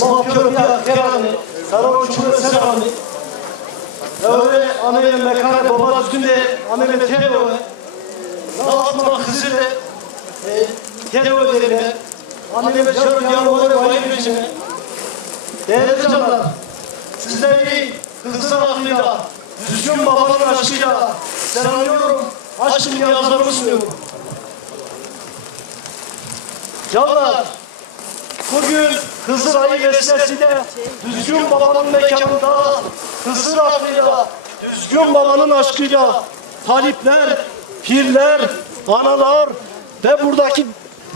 Mafya Kerani, Sarıuçu ve Serani, Öyle amele mekane baba üstünde amele teo Dağıtma Hızır'da teo derine Amele şarı yanmaları vayı rejime Değerli canlar, sizleri Hızır aklıyla, düzgün babanın aşkıyla selamlıyorum, aşkın yazlarımı sunuyorum. Canlar, Bugün Hızır ayı vesilesiyle düzgün babanın mekanında Hızır aklıyla, düzgün babanın aşkıyla talipler, pirler, analar ve buradaki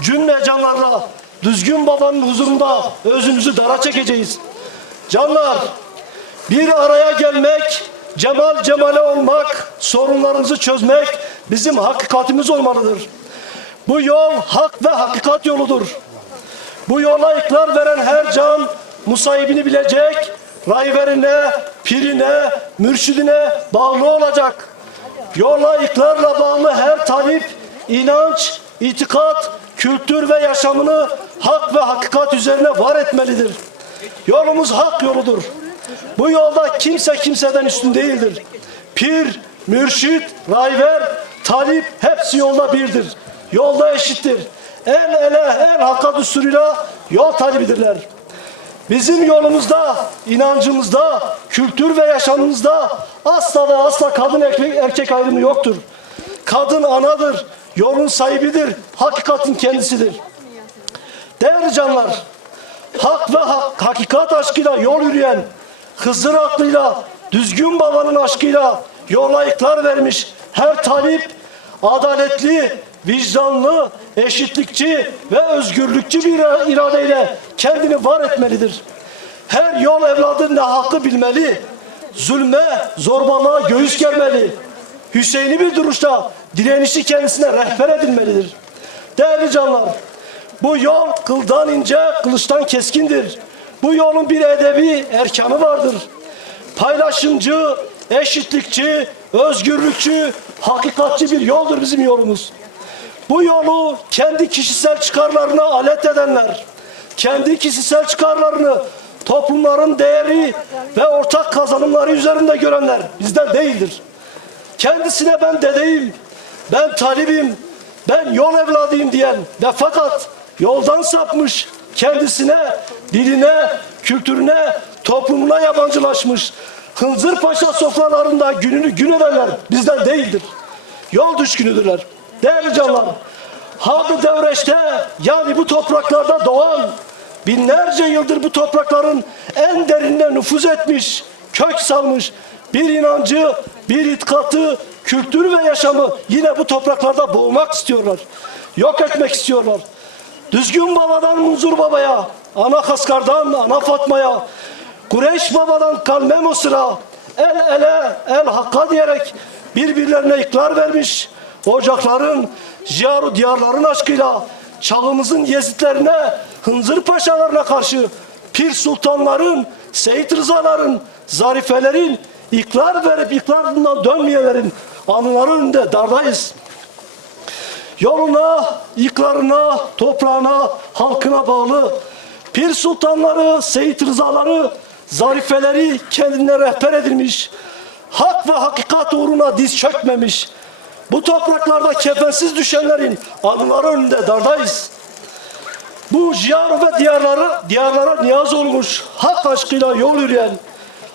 cümle canlarla düzgün babanın huzurunda özümüzü dara çekeceğiz. Canlar, bir araya gelmek, cemal cemale olmak, sorunlarımızı çözmek bizim hakikatimiz olmalıdır. Bu yol hak ve hakikat yoludur. Bu yola ikrar veren her can musayibini bilecek, rayverine, pirine, mürşidine bağlı olacak. Yola ikrarla bağlı her talip inanç, itikat, kültür ve yaşamını hak ve hakikat üzerine var etmelidir. Yolumuz hak yoludur. Bu yolda kimse kimseden üstün değildir. Pir, mürşit, rayver, talip hepsi yolda birdir. Yolda eşittir. El ele el hakka düsturuyla yol talibidirler. Bizim yolumuzda, inancımızda, kültür ve yaşamımızda asla ve asla kadın erkek, erkek ayrımı yoktur. Kadın anadır, yolun sahibidir, hakikatin kendisidir. Değerli canlar, hak ve hak, hakikat aşkıyla yol yürüyen, Hızır aklıyla, düzgün babanın aşkıyla yola ikrar vermiş her talip adaletli, vicdanlı, eşitlikçi ve özgürlükçü bir iradeyle kendini var etmelidir. Her yol evladı ne hakkı bilmeli, zulme, zorbalığa göğüs germeli. Hüseyin'i bir duruşta direnişi kendisine rehber edilmelidir. Değerli canlar, bu yol kıldan ince, kılıçtan keskindir. Bu yolun bir edebi erkanı vardır. Paylaşımcı, eşitlikçi, özgürlükçü, hakikatçi bir yoldur bizim yolumuz. Bu yolu kendi kişisel çıkarlarına alet edenler, kendi kişisel çıkarlarını toplumların değeri ve ortak kazanımları üzerinde görenler bizden değildir. Kendisine ben dedeyim, ben talibim, ben yol evladıyım diyen ve fakat yoldan sapmış, kendisine, diline, kültürüne, toplumuna yabancılaşmış, Hınzır Paşa sofralarında gününü gün edenler bizden değildir. Yol düşkünüdürler. Değerli canlar, Hadı Devreş'te yani bu topraklarda doğan, binlerce yıldır bu toprakların en derinine nüfuz etmiş, kök salmış bir inancı, bir itikatı, kültürü ve yaşamı yine bu topraklarda boğmak istiyorlar. Yok etmek istiyorlar. Düzgün babadan Munzur babaya, ana Kaskar'dan ana Fatma'ya, Kureyş babadan Kalme Mısır'a, el ele el hakka diyerek birbirlerine ikrar vermiş. Ocakların, ciyaru diyarların aşkıyla çağımızın Yezidlerine, Hınzır Paşalarına karşı Pir Sultanların, Seyit Rızaların, Zarifelerin, ikrar verip ikrarından dönmeyenlerin anıları önünde dardayız. Yoluna, ikrarına, toprağına, halkına bağlı Pir sultanları, Seyit Rızaları, zarifeleri kendine rehber edilmiş. Hak ve hakikat uğruna diz çökmemiş. Bu topraklarda kefensiz düşenlerin anıları önünde dardayız. Bu ciyar ve diyarları, diyarlara niyaz olmuş, hak aşkıyla yol yürüyen,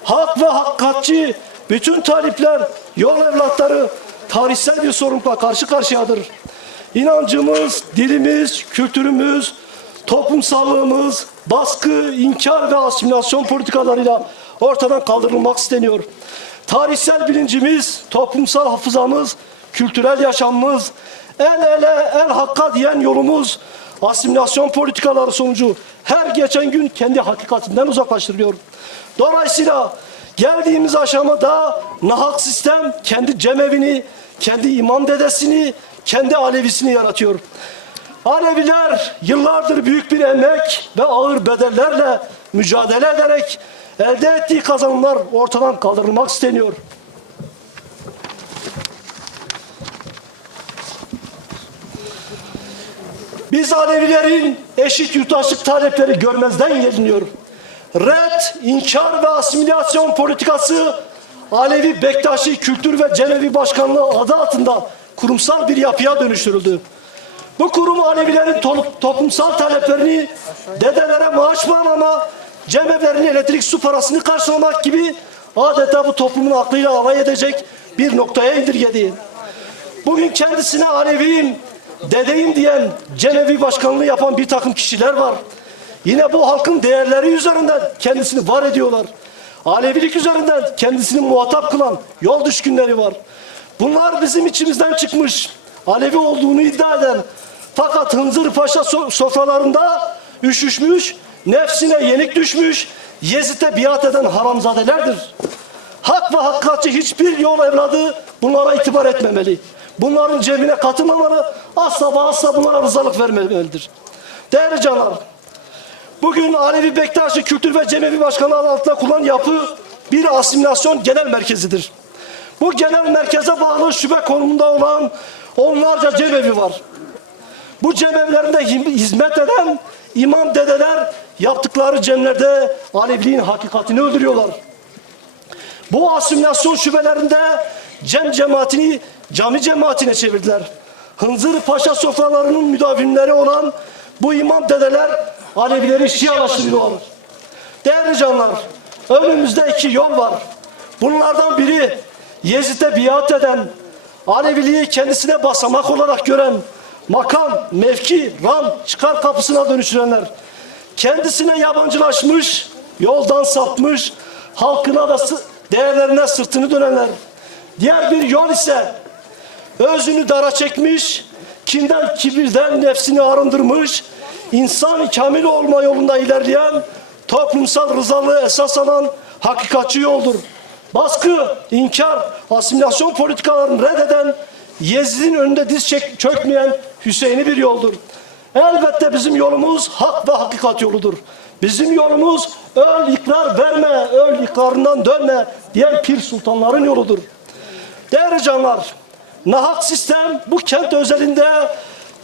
hak ve hakikatçi bütün talipler, yol evlatları tarihsel bir sorunla karşı karşıyadır. İnancımız, dilimiz, kültürümüz, toplumsallığımız, baskı, inkar ve asimilasyon politikalarıyla ortadan kaldırılmak isteniyor. Tarihsel bilincimiz, toplumsal hafızamız, kültürel yaşamımız, el ele el hakka diyen yolumuz, asimilasyon politikaları sonucu her geçen gün kendi hakikatinden uzaklaştırılıyor. Dolayısıyla geldiğimiz aşamada nahak sistem kendi cemevini, kendi imam dedesini, kendi Alevisini yaratıyor. Aleviler yıllardır büyük bir emek ve ağır bedellerle mücadele ederek elde ettiği kazanımlar ortadan kaldırılmak isteniyor. Biz Alevilerin eşit yurttaşlık talepleri görmezden geliniyor. Red, inkar ve asimilasyon politikası Alevi Bektaşi Kültür ve Cenevi Başkanlığı adı altında kurumsal bir yapıya dönüştürüldü. Bu kurum Alevilerin to- toplumsal taleplerini dedelere maaş bağlama, cemevlerin elektrik su parasını karşılamak gibi adeta bu toplumun aklıyla alay edecek bir noktaya indirgedi. Bugün kendisine Aleviyim, dedeyim diyen Cenevi başkanlığı yapan bir takım kişiler var. Yine bu halkın değerleri üzerinden kendisini var ediyorlar. Alevilik üzerinden kendisini muhatap kılan yol düşkünleri var. Bunlar bizim içimizden çıkmış, Alevi olduğunu iddia eden fakat Hınzır Paşa so- sofralarında üşüşmüş, nefsine yenik düşmüş, Yezid'e biat eden haramzadelerdir. Hak ve hakikatçi hiçbir yol evladı bunlara itibar etmemeli. Bunların cebine katılmamalı, asla ve asla bunlara rızalık vermemelidir. Değerli canlar, bugün Alevi Bektaşi Kültür ve Cemevi Başkanlığı adı altında kurulan yapı bir asimilasyon genel merkezidir. Bu genel merkeze bağlı şube konumunda olan onlarca cemevi var. Bu cemevlerinde hizmet eden imam dedeler yaptıkları cemlerde Aleviliğin hakikatini öldürüyorlar. Bu asimilasyon şubelerinde cem cemaatini cami cemaatine çevirdiler. Hınzır Paşa sofralarının müdavimleri olan bu imam dedeler Alevileri Şialaştırıyorlar. Değerli canlar, önümüzde iki yol var. Bunlardan biri Yezid'e biat eden, Aleviliği kendisine basamak olarak gören, makam, mevki, ram, çıkar kapısına dönüştürenler. Kendisine yabancılaşmış, yoldan sapmış, halkına sı- değerlerine sırtını dönenler. Diğer bir yol ise özünü dara çekmiş, kinden kibirden nefsini arındırmış, insan kamil olma yolunda ilerleyen, toplumsal rızalığı esas alan hakikatçi yoldur. Baskı, inkar, asimilasyon politikalarını reddeden, Yezid'in önünde diz çek- çökmeyen Hüseyin'i bir yoldur. Elbette bizim yolumuz hak ve hakikat yoludur. Bizim yolumuz öl ikrar verme, öl ikrarından dönme diyen pir sultanların yoludur. Değerli canlar, nahak sistem bu kent özelinde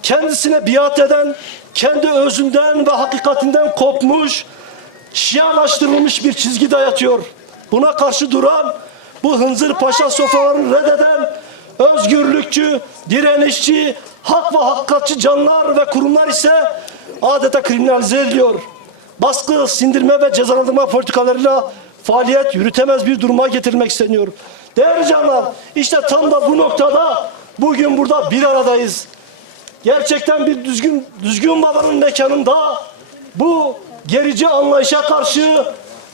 kendisine biat eden, kendi özünden ve hakikatinden kopmuş, şialaştırılmış bir çizgi dayatıyor. Buna karşı duran, bu Hınzır Paşa sofralarını reddeden, özgürlükçü, direnişçi, hak ve hakikatçi canlar ve kurumlar ise adeta kriminalize ediliyor. Baskı, sindirme ve cezalandırma politikalarıyla faaliyet yürütemez bir duruma getirilmek isteniyor. Değerli canlar, işte tam da bu noktada bugün burada bir aradayız. Gerçekten bir düzgün düzgün babanın mekanında bu gerici anlayışa karşı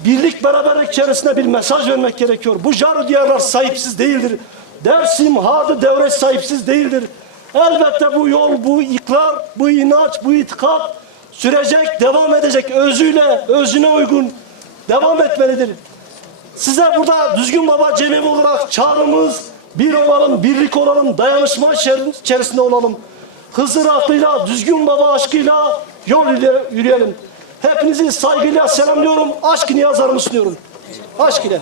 birlik beraberlik içerisinde bir mesaj vermek gerekiyor. Bu jar diyarlar sahipsiz değildir. Dersim hadı devre sahipsiz değildir. Elbette bu yol, bu ikrar, bu inanç, bu itikat sürecek, devam edecek. Özüyle, özüne uygun devam etmelidir. Size burada düzgün baba cemil olarak çağrımız bir olalım, birlik olalım, dayanışma içer- içerisinde olalım. Hızır aklıyla, düzgün baba aşkıyla yol yürüyelim. Hepinizi saygıyla selamlıyorum. Aşk niyazlarımı sunuyorum. Aşk ile.